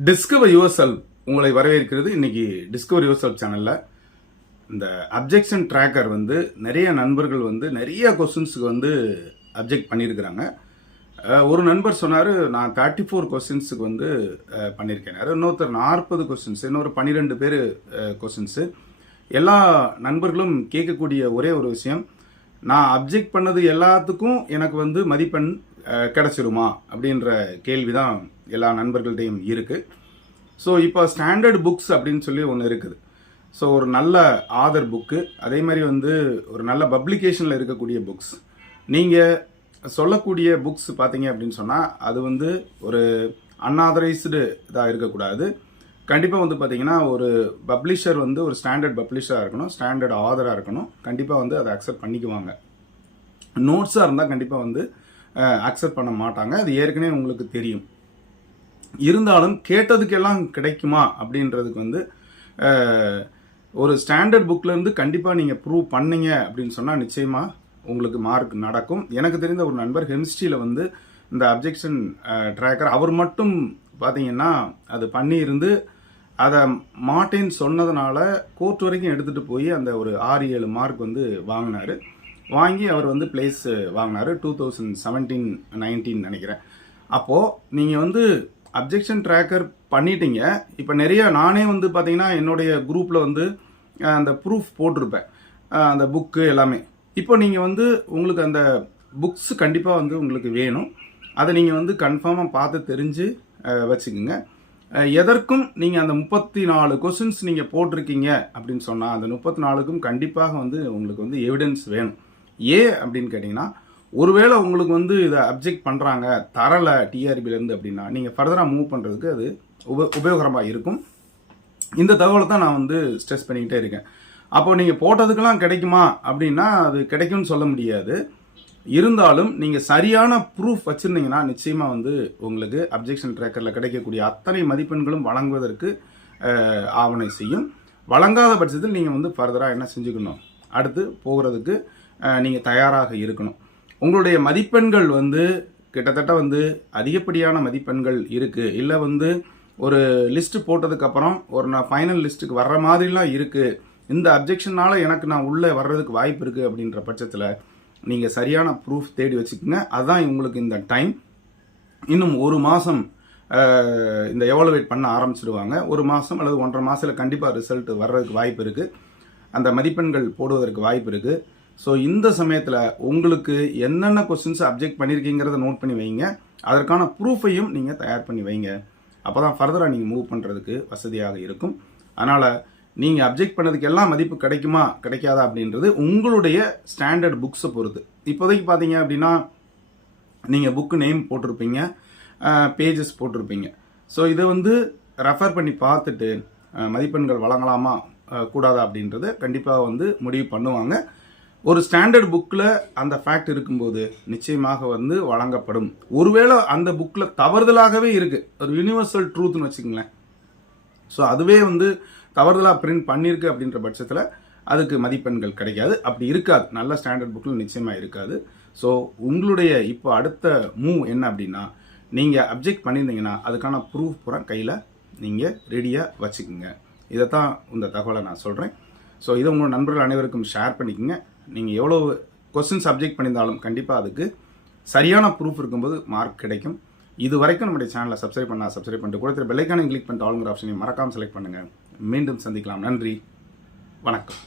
Discover your self உங்களை வரவேற்கிறது இன்னைக்கு டிஸ்கவர் யுவர் செல்ஃப் இந்த அப்ஜெக்ஷன் ட்ராக்கர் வந்து நிறைய நண்பர்கள் வந்து நிறைய கொஸ்டின்ஸுக்கு வந்து அப்ஜெக்ட் பண்ணியிருக்கிறாங்க ஒரு நண்பர் சொன்னார் நான் தேர்ட்டி ஃபோர் கொஸ்டின்ஸுக்கு வந்து பண்ணியிருக்கேன் இன்னொருத்தர் நாற்பது கொஸ்டின்ஸ் இன்னொரு பன்னிரெண்டு பேர் கொஸ்டின்ஸு எல்லா நண்பர்களும் கேட்கக்கூடிய ஒரே ஒரு விஷயம் நான் அப்ஜெக்ட் பண்ணது எல்லாத்துக்கும் எனக்கு வந்து மதிப்பெண் கிடச்சிருமா அப்படின்ற கேள்வி தான் எல்லா நண்பர்கள்டையும் இருக்குது ஸோ இப்போ ஸ்டாண்டர்ட் புக்ஸ் அப்படின்னு சொல்லி ஒன்று இருக்குது. ஸோ ஒரு நல்ல ஆதர் புக்கு அதே மாதிரி வந்து ஒரு நல்ல பப்ளிகேஷனில் இருக்கக்கூடிய புக்ஸ் நீங்கள் சொல்லக்கூடிய புக்ஸ் பார்த்தீங்க அப்படின்னு சொன்னால் அது வந்து ஒரு அன்ஆதரைஸ்டு இதாக இருக்கக்கூடாது. கண்டிப்பாக வந்து பார்த்தீங்கன்னா ஒரு பப்ளிஷர் வந்து ஒரு ஸ்டாண்டர்ட் பப்ளிஷராக இருக்கணும் ஸ்டாண்டர்ட் ஆதராக இருக்கணும். கண்டிப்பாக வந்து அதை அக்செப்ட் பண்ணிக்குவாங்க. நோட்ஸாக இருந்தால் கண்டிப்பாக வந்து அக்செப்ட் பண்ண மாட்டாங்க. அது ஏற்கனவே உங்களுக்கு தெரியும். இருந்தாலும் கேட்டதுக்கெல்லாம் கிடைக்குமா அப்படின்றதுக்கு வந்து ஒரு ஸ்டாண்டர்ட் புக்லேருந்து கண்டிப்பாக நீங்கள் ப்ரூவ் பண்ணீங்க அப்படின்னு சொன்னால் நிச்சயமாக உங்களுக்கு மார்க் நடக்கும். எனக்கு தெரிந்த ஒரு நண்பர் ஹெமிஸ்ட்ரியில் வந்து இந்த அப்ஜெக்ஷன் ட்ராக்கர் அவர் மட்டும் பார்த்தீங்கன்னா அது பண்ணியிருந்து அதை மாட்டேன்னு சொன்னதுனால கோர்ட் வரைக்கும் எடுத்துகிட்டு போய் அந்த ஒரு ஆறு ஏழு மார்க் வந்து வாங்கினாரு. வாங்கி அவர் வந்து பிளேஸ் வாங்கினாரு. டூ தௌசண்ட் செவன்டீன் நைன்டீன் நினைக்கிறேன். அப்போது நீங்கள் வந்து அப்ஜெக்ஷன் ட்ராக்கர் பண்ணிட்டீங்க. இப்போ நிறைய நானே வந்து பார்த்தீங்கன்னா என்னுடைய குரூப்பில் வந்து அந்த ப்ரூஃப் போட்டிருப்பேன். அந்த புக்கு எல்லாமே. இப்போ நீங்கள் வந்து உங்களுக்கு அந்த புக்ஸ் கண்டிப்பாக வந்து உங்களுக்கு வேணும். அதை நீங்கள் வந்து கன்ஃபார்மாக பார்த்து தெரிஞ்சு வச்சுக்கோங்க. எதற்கும் நீங்கள் அந்த முப்பத்தி நாலு கொஸ்டின்ஸ் நீங்கள் போட்டிருக்கீங்க அப்படின்னு சொன்னால் அந்த முப்பத்தி நாலுக்கும் கண்டிப்பாக வந்து உங்களுக்கு வந்து எவிடன்ஸ் வேணும். ஏன் அப்படின்னு கேட்டிங்கன்னா ஒருவேளை உங்களுக்கு வந்து இதை அப்ஜெக்ட் பண்ணுறாங்க தரலை டிஆர்பிலேருந்து அப்படின்னா நீங்கள் ஃபர்தராக மூவ் பண்ணுறதுக்கு அது உப உபயோகரமாக இருக்கும். இந்த தகவலை தான் நான் வந்து ஸ்ட்ரெஸ் பண்ணிக்கிட்டே இருக்கேன். அப்போ நீங்கள் போட்டதுக்கெல்லாம் கிடைக்குமா அப்படின்னா அது கிடைக்கும்னு சொல்ல முடியாது. இருந்தாலும் நீங்கள் சரியான ப்ரூஃப் வச்சுருந்தீங்கன்னா நிச்சயமாக வந்து உங்களுக்கு அப்ஜெக்ஷன் ட்ராக்கரில் கிடைக்கக்கூடிய அத்தனை மதிப்பெண்களும் வழங்குவதற்கு ஆவணை செய்யும். வழங்காத பட்சத்தில் நீங்கள் வந்து ஃபர்தராக என்ன செஞ்சுக்கணும்? அடுத்து போகிறதுக்கு நீங்கள் தயாராக இருக்கணும். உங்களுடைய மதிப்பெண்கள் வந்து கிட்டத்தட்ட வந்து அதிகப்படியான மதிப்பெண்கள் இருக்குது இல்லை வந்து ஒரு லிஸ்ட்டு போட்டதுக்கப்புறம் ஒரு நான் ஃபைனல் லிஸ்ட்டுக்கு வர்ற மாதிரிலாம் இருக்குது இந்த அப்ஜெக்ஷனால் எனக்கு நான் உள்ளே வர்றதுக்கு வாய்ப்பு இருக்குது அப்படின்ற பட்சத்தில் நீங்கள் சரியான ப்ரூஃப் தேடி வச்சுக்கோங்க. அதுதான் உங்களுக்கு இந்த டைம் இன்னும் ஒரு மாதம் இந்த எவாலுவேட் பண்ண ஆரம்பிச்சிடுவாங்க ஒரு மாதம் அல்லது ஒன்றரை மாதத்தில் கண்டிப்பாக ரிசல்ட் வர்றதுக்கு வாய்ப்பு இருக்குது அந்த மதிப்பெண்கள் போடுவதற்கு வாய்ப்பு இருக்குது ஸோ இந்த சமயத்தில் உங்களுக்கு என்னென்ன கொஸ்டின்ஸ் அப்ஜெக்ட் பண்ணியிருக்கீங்கிறத நோட் பண்ணி வைங்க. அதற்கான ப்ரூஃபையும் நீங்கள் தயார் பண்ணி வைங்க. அப்போ தான் ஃபர்தராக நீங்கள் மூவ் பண்ணுறதுக்கு வசதியாக இருக்கும். அதனால் நீங்கள் அப்ஜெக்ட் பண்ணதுக்கு எல்லாம் மதிப்பு கிடைக்குமா கிடைக்காதா அப்படின்றது உங்களுடைய ஸ்டாண்டர்ட் புக்ஸை பொறுத்து. இப்போதைக்கு பார்த்தீங்க அப்படின்னா நீங்கள் புக்கு நேம் போட்டிருப்பீங்க பேஜஸ் போட்டிருப்பீங்க. ஸோ இதை வந்து ரெஃபர் பண்ணி பார்த்துட்டு மதிப்பெண்கள் வழங்கலாமா கூடாதா அப்படின்றத கண்டிப்பாக வந்து முடிவு பண்ணுவாங்க. ஒரு ஸ்டாண்டர்ட் புக்கில் அந்த ஃபேக்ட் இருக்கும்போது நிச்சயமாக வந்து வழங்கப்படும். ஒருவேளை அந்த புக்கில் தவறுதலாகவே இருக்குது ஒரு யூனிவர்சல் ட்ரூத்னு வச்சுக்கோங்களேன். ஸோ அதுவே வந்து தவறுதலாக பிரிண்ட் பண்ணியிருக்கு அப்படின்ற பட்சத்தில் அதுக்கு மதிப்பெண்கள் கிடைக்காது. அப்படி இருக்காது. நல்ல ஸ்டாண்டர்ட் புக்கில் நிச்சயமாக இருக்காது. ஸோ உங்களுடைய இப்போ அடுத்த மூவ் என்ன அப்படின்னா நீங்கள் அப்ஜெக்ட் பண்ணியிருந்தீங்கன்னா அதுக்கான ப்ரூஃப் பூரா கையில் நீங்கள் ரெடியாக வச்சுக்கோங்க. இதைத்தான் இந்த தகவலை நான் சொல்கிறேன் ஸோ இதை உங்கள் நண்பர்கள் அனைவருக்கும் ஷேர் பண்ணிக்கோங்க. நீங்கள் எவ்வளோ கொஸ்டின் சப்ஜெக்ட் பண்ணியிருந்தாலும் கண்டிப்பாக அதுக்கு சரியான ப்ரூஃப் இருக்கும்போது மார்க் கிடைக்கும். இது வரைக்கும் நம்முடைய சேனலை சப்ஸ்கிரைப் பண்ணால் சப்ஸ்கிரைப் பண்ணிட்டு கூட பெல்லைக்கான கிளிக் பண்ணிட்டு ஆளுங்கிற ஆப்ஷனையும் மறக்காமல் செலக்ட் பண்ணுங்கள் மீண்டும் சந்திக்கலாம். நன்றி. வணக்கம்.